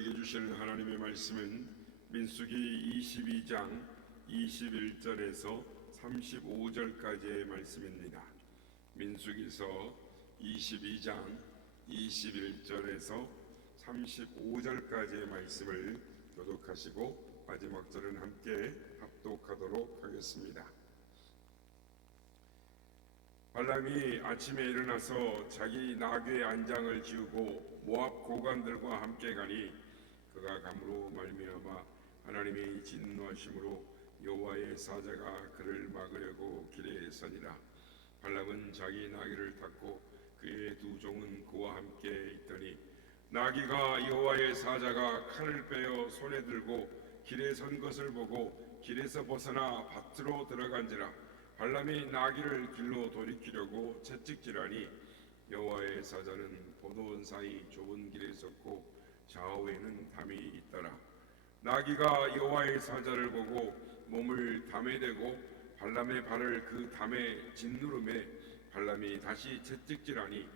우리에게 주시는 하나님의 말씀은 민수기 22장 21절에서 35절까지의 말씀입니다. 민수기서 22장 21절에서 35절까지의 말씀을 교독하시고 마지막 절은 함께 합독하도록 하겠습니다. 발람이 아침에 일어나서 자기 나귀의 안장을 지우고 모압 고관들과 함께 가니 그가 감으로 말미암아 하나님의 진노하심으로 여호와의 사자가 그를 막으려고 길에 서니라. 발람은 자기 나귀를 탔고 그의 두 종은 그와 함께 있더니 나귀가 여호와의 사자가 칼을 빼어 손에 들고 길에 선 것을 보고 길에서 벗어나 밭으로 들어간지라. 발람이 나귀를 길로 돌이키려고 채찍질하니 여호와의 사자는 포도원 사이 좁은 길에 섰고 좌우에는 담이 있더라. 나귀가 여호와의 사자를 보고 몸을 담에 대고 발람의 발을 그 담에 짓누르매 발람이 다시 채찍질하니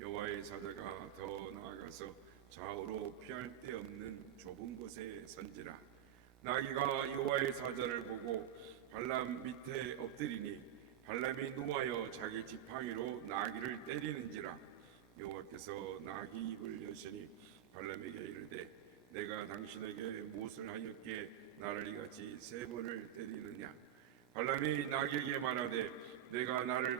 여호와의 사자가 더 나아가서 좌우로 피할 데 없는 좁은 곳에 선지라. 나귀가 여호와의 사자를 보고 발람 밑에 엎드리니 발람이 노하여 자기 지팡이로 나귀를 때리는지라. 여호와께서 나귀 입을 여시니 발람에게 이르되 내가 당신에게 무엇을 하였기에 나를 이같이 세 번을 때리느냐. 발람이 나귀에게 말하되 내가 나를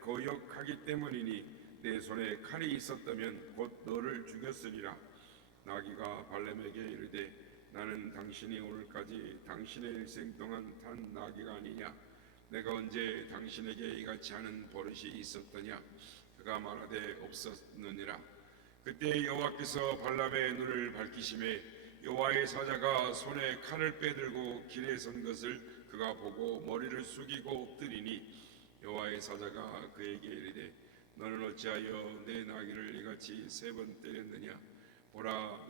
거역하기 때문이니 내 손에 칼이 있었다면 곧 너를 죽였으리라. 나귀가 발람에게 이르되 나는 당신이 오늘까지 당신의 일생 동안 탄 나귀가 아니냐. 내가 언제 당신에게 이같이 하는 버릇이 있었더냐. 그가 말하되 없었느니라. 그때 여호와께서 발람의 눈을 밝히시매 여호와의 사자가 손에 칼을 빼들고 길에 선 것을 그가 보고 머리를 숙이고 엎드리니 여호와의 사자가 그에게 이르되 너는 어찌하여 내 나귀를 이같이 세 번 때렸느냐. 보라,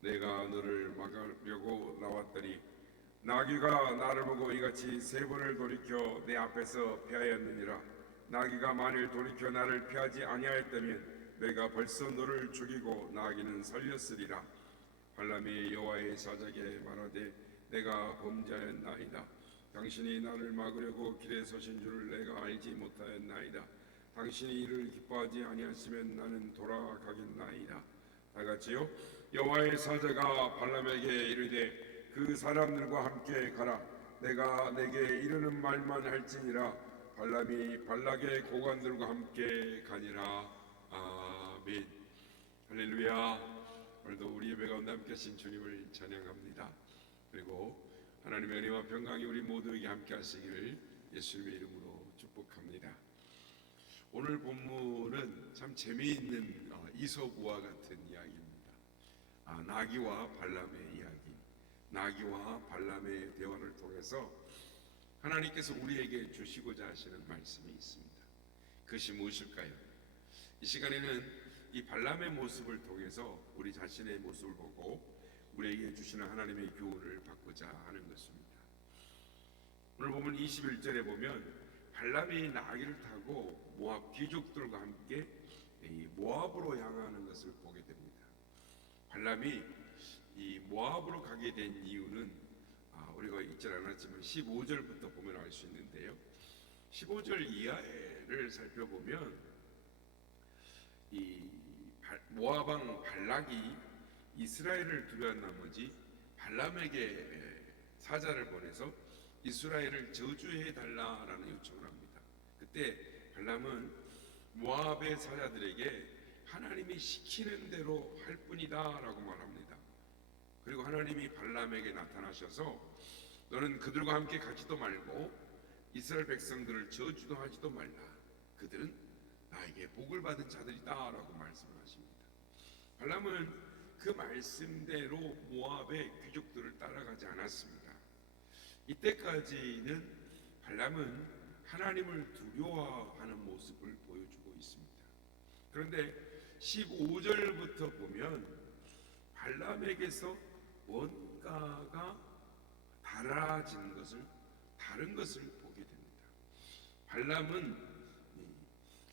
내가 너를 막으려고 나왔더니 나귀가 나를 보고 이같이 세 번을 돌이켜 내 앞에서 피하였느니라. 나귀가 만일 돌이켜 나를 피하지 아니하였다면 내가 벌써 너를 죽이고 나귀는 살렸으리라. 발람이 여호와의 사자에게 말하되 내가 범죄하였나이다. 당신이 나를 막으려고 길에 서신 줄을 내가 알지 못하였나이다. 당신이 이를 기뻐하지 아니하시면 나는 돌아가겠나이다. 다같이요. 여호와의 사자가 발람에게 이르되 그 사람들과 함께 가라. 내가 내게 이르는 말만 할지니라. 발람이 발락의 고관들과 함께 가니라. 아멘. 할렐루야. 오늘도 우리 예배 가운데 함께 하신 주님을 찬양합니다. 그리고 하나님의 은혜와 평강이 우리 모두에게 함께 하시기를 예수님의 이름으로 축복합니다. 오늘 본문은 참 재미있는 이솝우화 같은 이야기입니다. 나귀와 발람의 이야기, 나귀와 발람의 대화를 통해서 하나님께서 우리에게 주시고자 하시는 말씀이 있습니다. 그것이 무엇일까요? 이 시간에는 이 발람의 모습을 통해서 우리 자신의 모습을 보고 우리에게 주시는 하나님의 교훈을 받고자 하는 것입니다. 오늘 보면 21절에 보면 발람이 나귀를 타고 모압 귀족들과 함께 모압으로 향하는 것을 보게 됩니다. 발람이 이 모압으로 가게 된 이유는 우리가 읽지 않았지만 15절부터 보면 알 수 있는데요. 15절 이하를 살펴보면 이 모압 왕 발락이 이스라엘을 두려운 나머지 발람에게 사자를 보내서 이스라엘을 저주해 달라라는 요청을 합니다. 그때 발람은 모압의 사자들에게 하나님이 시키는 대로 할 뿐이다라고 말합니다. 그리고 하나님이 발람에게 나타나셔서 너는 그들과 함께 가지도 말고 이스라엘 백성들을 저주도 하지도 말라. 그들은 나에게 복을 받은 자들이다라고 말씀을 하십니다. 발람은 그 말씀대로 모압의 귀족들을 따라가지 않았습니다. 이때까지는 발람은 하나님을 두려워하는 모습을 보여주고 있습니다. 그런데 15절부터 보면 발람에게서 뭔가가 달라지는 것을, 다른 것을 보게 됩니다. 발람은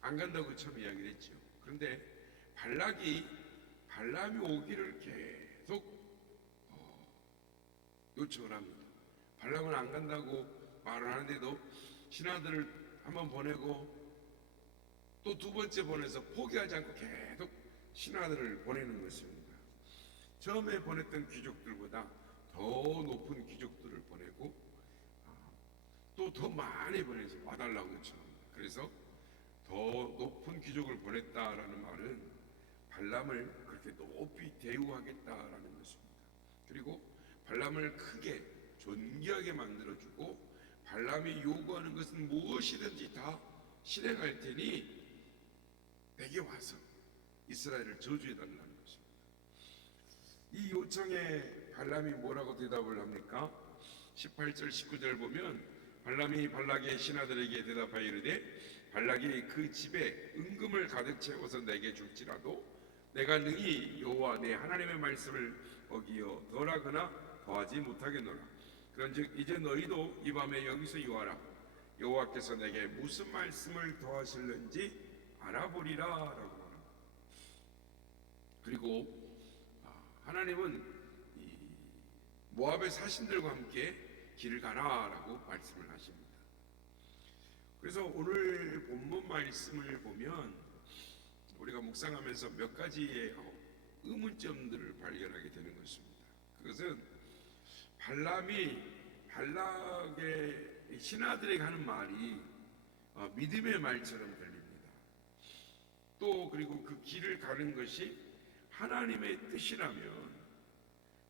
안 간다고 처음 이야기를 했죠. 그런데 발람이 오기를 계속 요청을 합니다. 발람은 안 간다고 말을 하는데도 신하들을 한번 보내고 또 두 번째 보내서 포기하지 않고 계속 신하들을 보내는 것입니다. 처음에 보냈던 귀족들보다 더 높은 귀족들을 보내고 또 더 많이 보내서 와달라고 요청합니다. 그래서 더 높은 귀족을 보냈다라는 말은 발람을 그렇게 높이 대우하겠다라는 것입니다. 그리고 발람을 크게 존귀하게 만들어주고 발람이 요구하는 것은 무엇이든지 다 실행할 테니 내게 와서 이스라엘을 저주해달라는 것입니다. 이 요청에 발람이 뭐라고 대답을 합니까? 18절 19절 보면 발람이 발락의 신하들에게 대답하여 이르되 발락이 그 집에 은금을 가득 채워서 내게 줄지라도 내가 능히 여호와 내 하나님의 말씀을 어기어 덜하거나 더하지 못하겠노라. 그런즉 이제 너희도 이 밤에 여기서 요하라. 여호와께서 내게 무슨 말씀을 더하실는지 알아보리라 라고 말합니다. 그리고 하나님은 이 모압의 사신들과 함께 길을 가라 라고 말씀을 하십니다. 그래서 오늘 본문 말씀을 보면 우리가 묵상하면서 몇 가지의 의문점들을 발견하게 되는 것입니다. 그것은 발락의 신하들에게 하는 말이 믿음의 말처럼 들립니다. 또 그리고 그 길을 가는 것이 하나님의 뜻이라면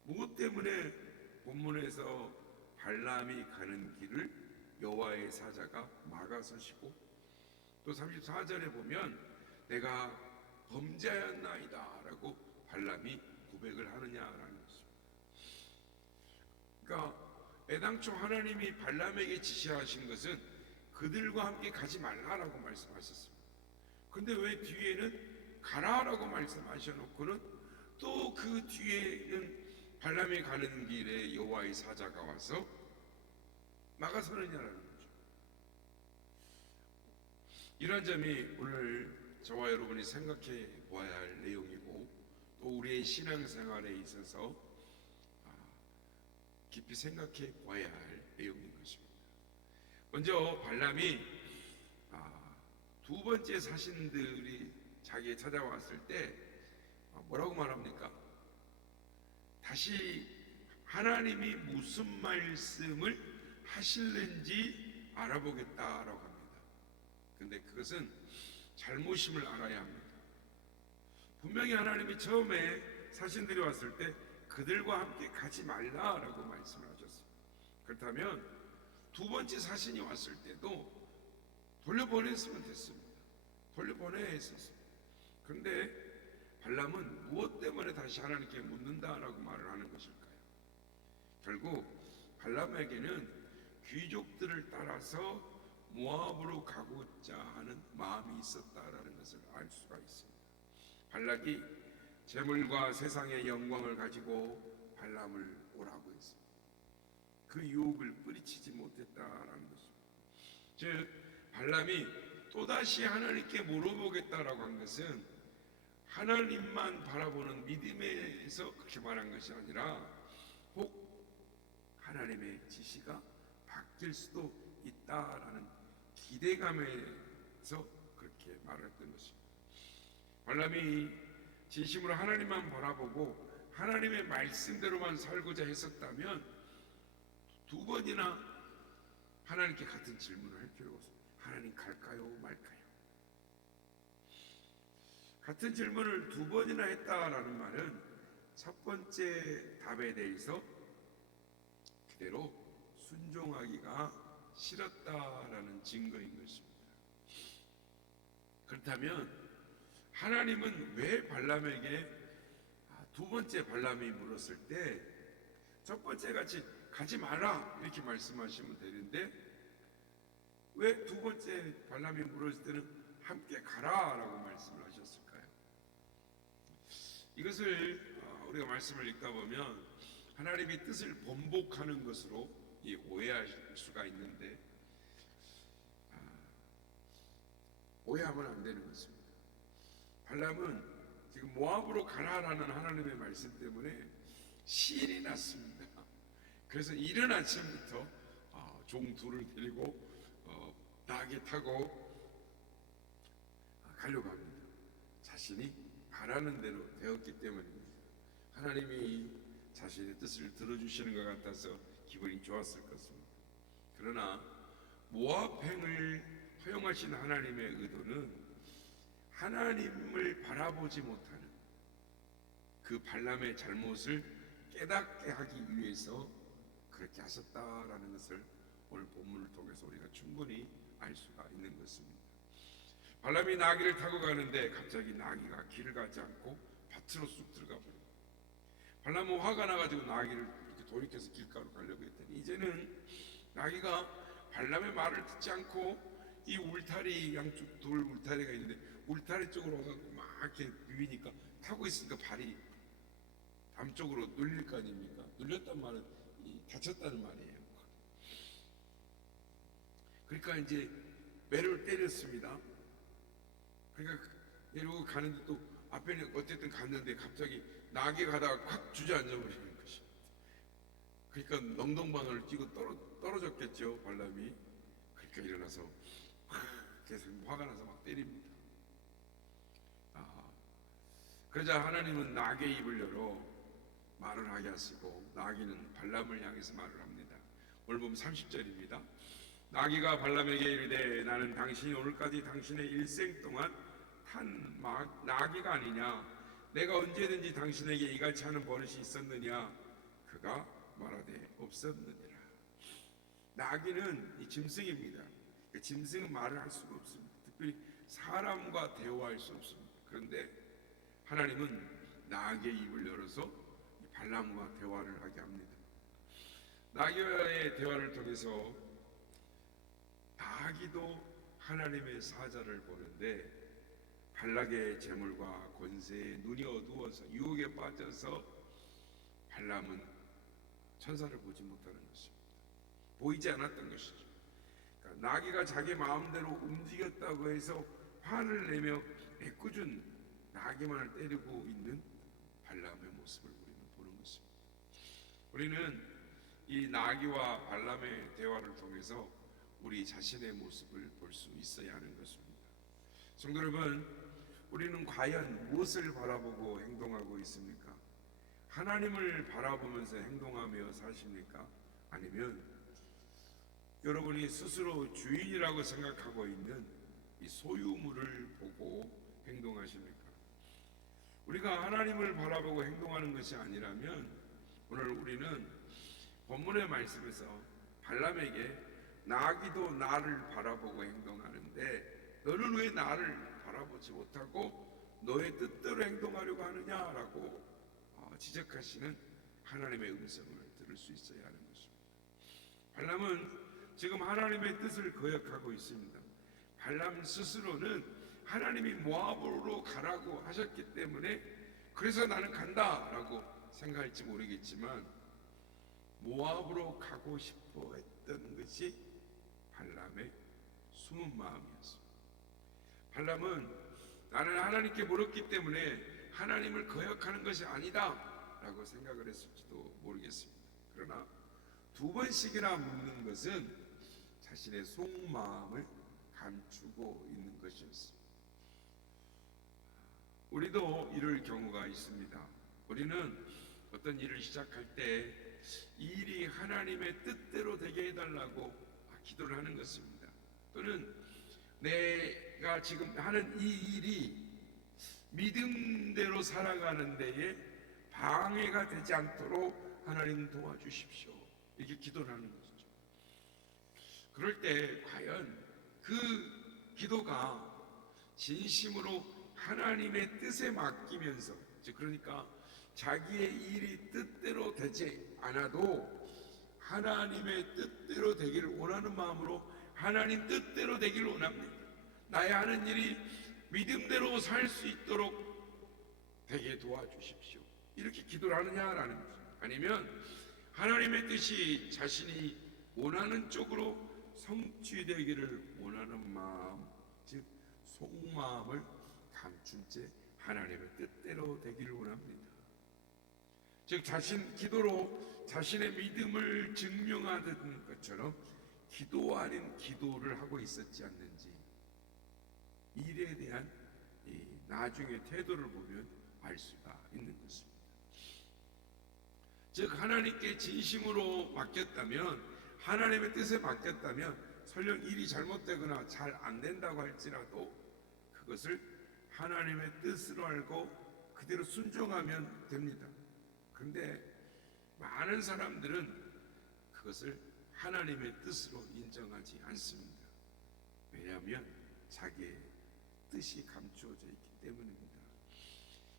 무엇 때문에 본문에서 발람이 가는 길을 여호와의 사자가 막아서시고 또 34절에 보면 내가 범죄하였나이다 라고 발람이 고백을 하느냐라는 것입니다. 그러니까 애당초 하나님이 발람에게 지시하신 것은 그들과 함께 가지 말라라고 말씀하셨습니다. 근데 왜 뒤에는 가라라고 말씀하셔놓고는 또 그 뒤에는 발람이 가는 길에 여호와의 사자가 와서 막아서느냐라는 거죠. 이런 점이 오늘 저와 여러분이 생각해 보아야 할 내용이고 또 우리의 신앙생활에 있어서 깊이 생각해 보아야 할 내용인 것입니다. 먼저 발람이 두 번째 사신들이 자기에 찾아왔을 때 뭐라고 말합니까? 다시 하나님이 무슨 말씀을 하실는지 알아보겠다라고 합니다. 근데 그것은 잘못임을 알아야 합니다. 분명히 하나님이 처음에 사신들이 왔을 때 그들과 함께 가지 말라라고 말씀을 하셨습니다. 그렇다면 두 번째 사신이 왔을 때도 돌려보냈으면 됐습니다. 돌려보내야 했었습니다. 그런데 발람은 무엇 때문에 다시 하나님께 묻는다라고 말을 하는 것일까요? 결국 발람에게는 귀족들을 따라서 모압으로 가고자 하는 마음이 있었다라는 것을 알 수가 있습니다. 발락이 재물과 세상의 영광을 가지고 발람을 오라고 했습니다. 그 유혹을 뿌리치지 못했다라는 것입니다. 즉 발람이 또다시 하나님께 물어보겠다라고 한 것은 하나님만 바라보는 믿음에서 그렇게 말한 것이 아니라 혹 하나님의 지시가 바뀔 수도 있다라는 기대감에서 그렇게 말했던 것입니다. 발람이 진심으로 하나님만 바라보고 하나님의 말씀대로만 살고자 했었다면 두 번이나 하나님께 같은 질문을 할 필요가 없습니다. 하나님 갈까요 말까요? 같은 질문을 두 번이나 했다라는 말은 첫 번째 답에 대해서 그대로 순종하기가 싫었다라는 증거인 것입니다. 그렇다면 하나님은 왜 발람에게 두 번째 발람이 물었을 때 첫 번째 같이 가지 마라 이렇게 말씀하시면 되는데 왜 두 번째 발람이 물었을 때는 함께 가라라고 말씀을 하셨을까요? 이것을 우리가 말씀을 읽다 보면 하나님의 뜻을 번복하는 것으로 오해할 수가 있는데 오해하면 안 되는 것입니다. 발람은 지금 모압으로 가라라는 하나님의 말씀 때문에 시인이 났습니다. 그래서 이른 아침부터 종 둘을 데리고 나귀 타고 가려고 합니다. 자신이 바라는 대로 되었기 때문입니다. 하나님이 자신의 뜻을 들어주시는 것 같아서 기분이 좋았을 것입니다. 그러나 모압행을 허용하신 하나님의 의도는 하나님을 바라보지 못하는 그 발람의 잘못을 깨닫게 하기 위해서 그렇게 하셨다라는 것을 오늘 본문을 통해서 우리가 충분히 알 수가 있는 것입니다. 발람이 나귀를 타고 가는데 갑자기 나귀가 길을 가지 않고 밭으로 쑥 들어가 버려요. 발람은 화가 나가지고 나귀를 이렇게 돌이켜서 길가로 가려고 했더니 이제는 나귀가 발람의 말을 듣지 않고 이 울타리, 양쪽 돌 울타리가 있는데 울타리 쪽으로 와서 막 이렇게 비비니까 타고 있으니까 발이 담쪽으로 눌릴 거 아닙니까? 눌렸단 말은 다쳤다는 말이에요. 그러니까 이제 매를 때렸습니다. 그러니까 이러고 가는데 또 앞에는 어쨌든 갔는데 갑자기 나귀가 가다가 콱 주저앉아 버리는 것입니다. 그러니까 엉덩방아를 끼고 떨어졌겠죠, 발람이. 그러니까 일어나서 계속 화가 나서 막 때립니다. 그러자 하나님은 나귀의 입을 열어 말을 하게 하시고 나귀는 발람을 향해서 말을 합니다. 오늘 보면 30절입니다. 나귀가 발람에게 이르되 나는 당신이 오늘까지 당신의 일생 동안 탄 나귀가 아니냐? 내가 언제든지 당신에게 이같이 하는 버릇이 있었느냐? 그가 말하되 없었느니라. 나귀는 이 짐승입니다. 짐승은 말을 할 수가 없습니다. 특별히 사람과 대화할 수 없습니다. 그런데 하나님은 나귀의 입을 열어서 발람과 대화를 하게 합니다. 나귀와의 대화를 통해서 나귀도 하나님의 사자를 보는데 발락의 재물과 권세에 눈이 어두워서 유혹에 빠져서 발람은 천사를 보지 못하는 것입니다. 보이지 않았던 것이죠. 그러니까 나귀가 자기 마음대로 움직였다고 해서 화를 내며 애꿎은 나귀만을 때리고 있는 발람의 모습을 우리는 보는 것입니다. 우리는 이 나귀와 발람의 대화를 통해서 우리 자신의 모습을 볼 수 있어야 하는 것입니다. 성도 여러분, 우리는 과연 무엇을 바라보고 행동하고 있습니까? 하나님을 바라보면서 행동하며 사십니까? 아니면 여러분이 스스로 주인이라고 생각하고 있는 이 소유물을 보고 행동하십니까? 우리가 하나님을 바라보고 행동하는 것이 아니라면 오늘 우리는 본문의 말씀에서 발람에게 나귀도 나를 바라보고 행동하는데 너는 왜 나를 바라보지 못하고 너의 뜻대로 행동하려고 하느냐라고 지적하시는 하나님의 음성을 들을 수 있어야 하는 것입니다. 발람은 지금 하나님의 뜻을 거역하고 있습니다. 발람 스스로는 하나님이 모압으로 가라고 하셨기 때문에 그래서 나는 간다라고 생각할지 모르겠지만 모압으로 가고 싶어 했던 것이 발람의 숨은 마음이었습니다. 발람은 나는 하나님께 물었기 때문에 하나님을 거역하는 것이 아니다 라고 생각을 했을지도 모르겠습니다. 그러나 두 번씩이나 묻는 것은 자신의 속마음을 감추고 있는 것이었습니다. 우리도 이럴 경우가 있습니다. 우리는 어떤 일을 시작할 때 이 일이 하나님의 뜻대로 되게 해달라고 기도를 하는 것입니다. 또는 내가 지금 하는 이 일이 믿음대로 살아가는 데에 방해가 되지 않도록 하나님 도와주십시오. 이렇게 기도를 하는 것이죠. 그럴 때 과연 그 기도가 진심으로 하나님의 뜻에 맡기면서, 그러니까 자기의 일이 뜻대로 되지 않아도 하나님의 뜻대로 되기를 원하는 마음으로 하나님 뜻대로 되기를 원합니다. 나의 하는 일이 믿음대로 살 수 있도록 되게 도와주십시오. 이렇게 기도를 하느냐라는 거죠. 아니면 하나님의 뜻이 자신이 원하는 쪽으로 성취되기를 원하는 마음, 즉 속마음을 감춘 채 하나님의 뜻대로 되기를 원합니다. 즉 기도로 자신의 믿음을 증명하던 것처럼 기도 아닌 기도를 하고 있었지 않는지 일에 대한 이 나중의 태도를 보면 알 수가 있는 것입니다. 즉 하나님께 진심으로 맡겼다면, 하나님의 뜻에 맡겼다면 설령 일이 잘못되거나 잘 안 된다고 할지라도 그것을 하나님의 뜻으로 알고 그대로 순종하면 됩니다. 그런데 많은 사람들은 그것을 하나님의 뜻으로 인정하지 않습니다. 왜냐하면 자기의 뜻이 감추어져 있기 때문입니다.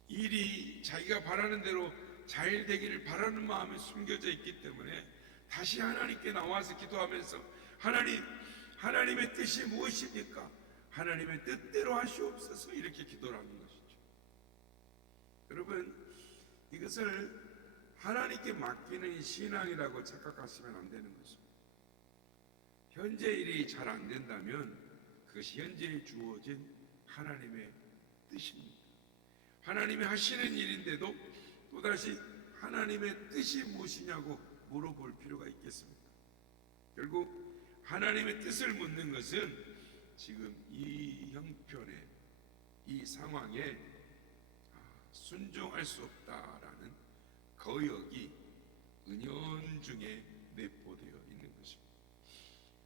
일이 자기가 바라는 대로 잘 되기를 바라는 마음이 숨겨져 있기 때문에 다시 하나님께 나와서 기도하면서 하나님의 뜻이 무엇입니까? 하나님의 뜻대로 하시옵소서, 이렇게 기도를 하는 것이죠. 여러분, 이것을 하나님께 맡기는 신앙이라고 착각하시면 안 되는 것입니다. 현재 일이 잘 안 된다면 그것이 현재에 주어진 하나님의 뜻입니다. 하나님이 하시는 일인데도 또다시 하나님의 뜻이 무엇이냐고 물어볼 필요가 있겠습니까? 결국 하나님의 뜻을 묻는 것은 지금 이 형편에, 이 상황에 순종할 수 없다라는 거역이 은연중에 내포되어 있는 것입니다.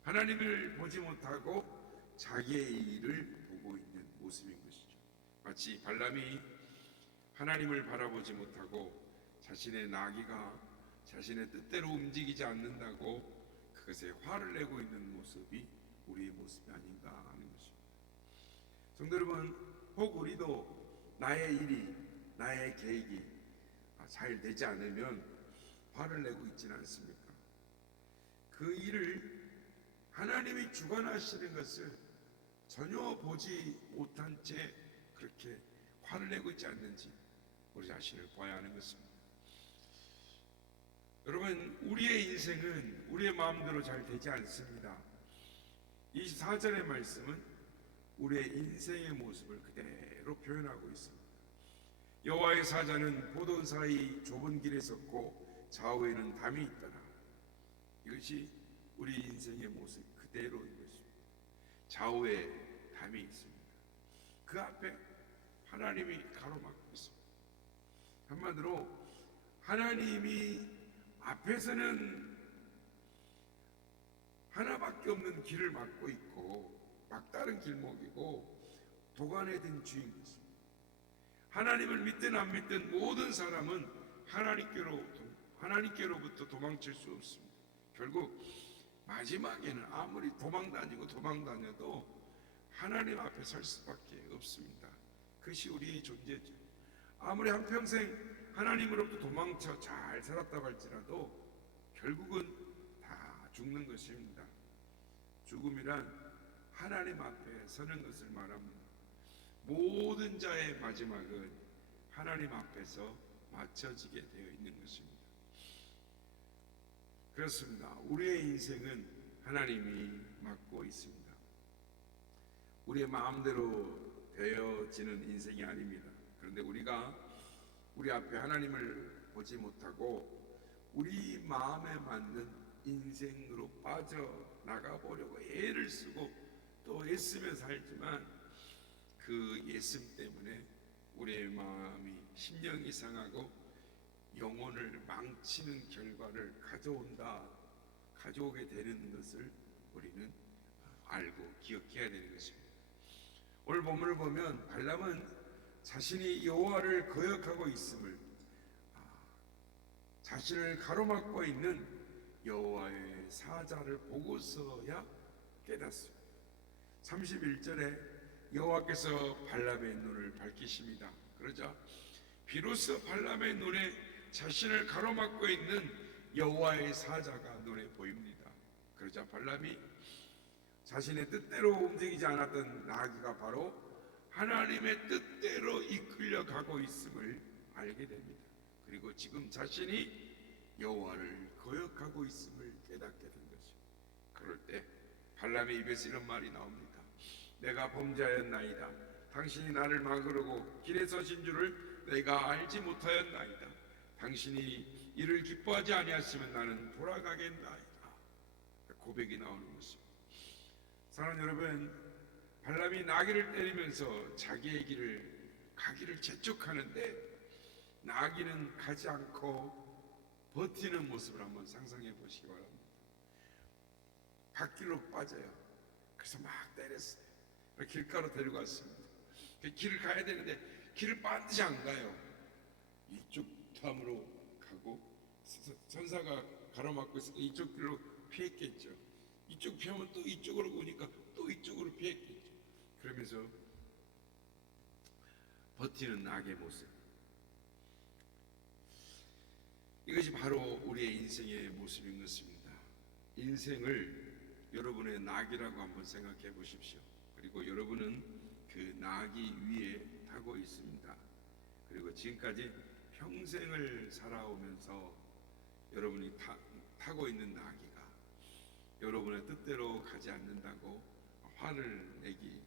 하나님을 보지 못하고 자기의 일을 보고 있는 모습인 것이죠. 마치 발람이 하나님을 바라보지 못하고 자신의 나귀가 자신의 뜻대로 움직이지 않는다고 그것에 화를 내고 있는 모습이 우리의 모습이 아닌가 하는 것입니다. 성도 여러분, 혹 우리도 나의 일이, 나의 계획이 잘 되지 않으면 화를 내고 있지는 않습니까? 그 일을 하나님이 주관하시는 것을 전혀 보지 못한 채 그렇게 화를 내고 있지 않는지 우리 자신을 봐야 하는 것입니다. 여러분, 우리의 인생은 우리의 마음대로 잘 되지 않습니다. 24절의 말씀은 우리의 인생의 모습을 그대로 표현하고 있습니다. 여호와의 사자는 보돈 사이 좁은 길에 섰고 좌우에는 담이 있더라. 이것이 우리 인생의 모습 그대로인 것입니다. 좌우에 담이 있습니다. 그 앞에 하나님이 가로막고 있습니다. 한마디로 하나님이 앞에서는 하나밖에 없는 길을 막고 있고 막다른 길목이고 도간에 든 주인이었습니다. 하나님을 믿든 안 믿든 모든 사람은 하나님께로부터 도망칠 수 없습니다. 결국 마지막에는 아무리 도망다녀도 하나님 앞에 설 수밖에 없습니다. 그것이 우리의 존재죠. 아무리 한평생 하나님으로부터 도망쳐 잘 살았다고 할지라도 결국은 다 죽는 것입니다. 죽음이란 하나님 앞에 서는 것을 말합니다. 모든 자의 마지막은 하나님 앞에서 맞춰지게 되어 있는 것입니다. 그렇습니다. 우리의 인생은 하나님이 맡고 있습니다. 우리의 마음대로 되어지는 인생이 아닙니다. 그런데 우리가 우리 앞에 하나님을 보지 못하고 우리 마음에 맞는 인생으로 빠져나가 보려고 애를 쓰고 또 애쓰며 살지만 그 애씀 때문에 우리의 마음이 심령이 상하고 영혼을 망치는 결과를 가져오게 되는 것을 우리는 알고 기억해야 되는 것입니다. 오늘 본문을 보면 발람은 자신이 여호와를 거역하고 있음을, 자신을 가로막고 있는 여호와의 사자를 보고서야 깨닫습니다. 31절에 여호와께서 발람의 눈을 밝히십니다. 그러자 비로소 발람의 눈에 자신을 가로막고 있는 여호와의 사자가 눈에 보입니다. 그러자 발람이 자신의 뜻대로 움직이지 않았던 나귀가 바로 하나님의 뜻대로 이끌려 가고 있음을 알게 됩니다. 그리고 지금 자신이 여호와를 거역하고 있음을 깨닫게 된 것입니다. 그럴 때 발람의 입에서 이런 말이 나옵니다. 내가 범죄하였나이다. 당신이 나를 막으려고 길에 서신 줄을 내가 알지 못하였나이다. 당신이 이를 기뻐하지 아니하시면 나는 돌아가겠나이다. 고백이 나오는 것입니다. 사랑하는 여러분, 발람이 나귀를 때리면서 자기의 길을 가기를 재촉하는데 나귀는 가지 않고 버티는 모습을 한번 상상해 보시기 바랍니다. 갓길로 빠져요. 그래서 막 때렸어요. 길가로 데리고 왔습니다. 길을 가야 되는데 길을 반드시 안 가요. 이쪽 탐으로 가고 선사가 가로막고 있으니까 이쪽 길로 피했겠죠. 이쪽 피하면 또 이쪽으로 오니까 또 이쪽으로 피했겠죠. 그러면서 버티는 낙의 모습, 이것이 바로 우리의 인생의 모습인 것입니다. 인생을 여러분의 낙이라고 한번 생각해 보십시오. 그리고 여러분은 그 낙이 위에 타고 있습니다. 그리고 지금까지 평생을 살아오면서 여러분이 타고 있는 나귀가 여러분의 뜻대로 가지 않는다고 화를 내기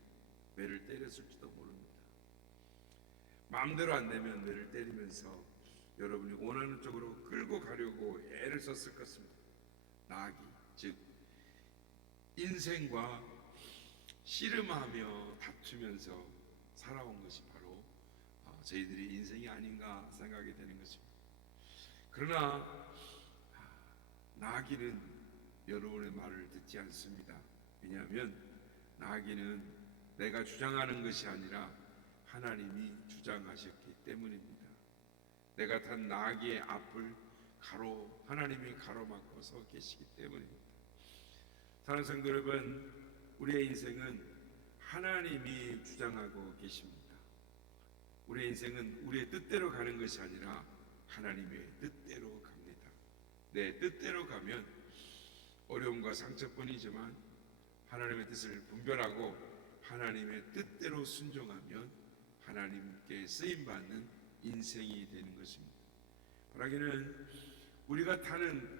매를 때렸을지도 모릅니다. 마음대로 안 되면 매를 때리면서 여러분이 원하는 쪽으로 끌고 가려고 애를 썼을 것입니다. 나귀, 즉 인생과 씨름하며 다투면서 살아온 것이 바로 저희들의 인생이 아닌가 생각이 되는 것입니다. 그러나 나귀는 여러분의 말을 듣지 않습니다. 왜냐하면 나귀는 내가 주장하는 것이 아니라 하나님이 주장하셨기 때문입니다. 내가 탄 나귀의 앞을 하나님이 가로막고 서 계시기 때문입니다. 사랑하는 성도 여러분, 우리의 인생은 하나님이 주장하고 계십니다. 우리의 인생은 우리의 뜻대로 가는 것이 아니라 하나님의 뜻대로 갑니다. 내 뜻대로 가면 어려움과 상처뿐이지만 하나님의 뜻을 분별하고 하나님의 뜻대로 순종하면 하나님께 쓰임받는 인생이 되는 것입니다. 바라기는 우리가 타는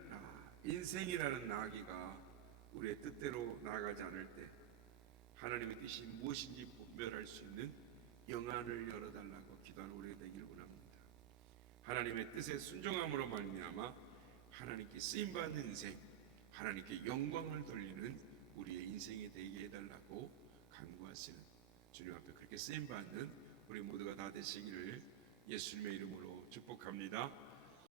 인생이라는 나귀가 우리의 뜻대로 나아가지 않을 때 하나님의 뜻이 무엇인지 분별할 수 있는 영안을 열어달라고 기도하는 우리가 되기를 원합니다. 하나님의 뜻에 순종함으로 말미암아 하나님께 쓰임받는 인생, 하나님께 영광을 돌리는 우리의 인생이 되게 해달라고 간구하시는 주님 앞에 그렇게 쓰임받는 우리 모두가 다 되시기를 예수님의 이름으로 축복합니다.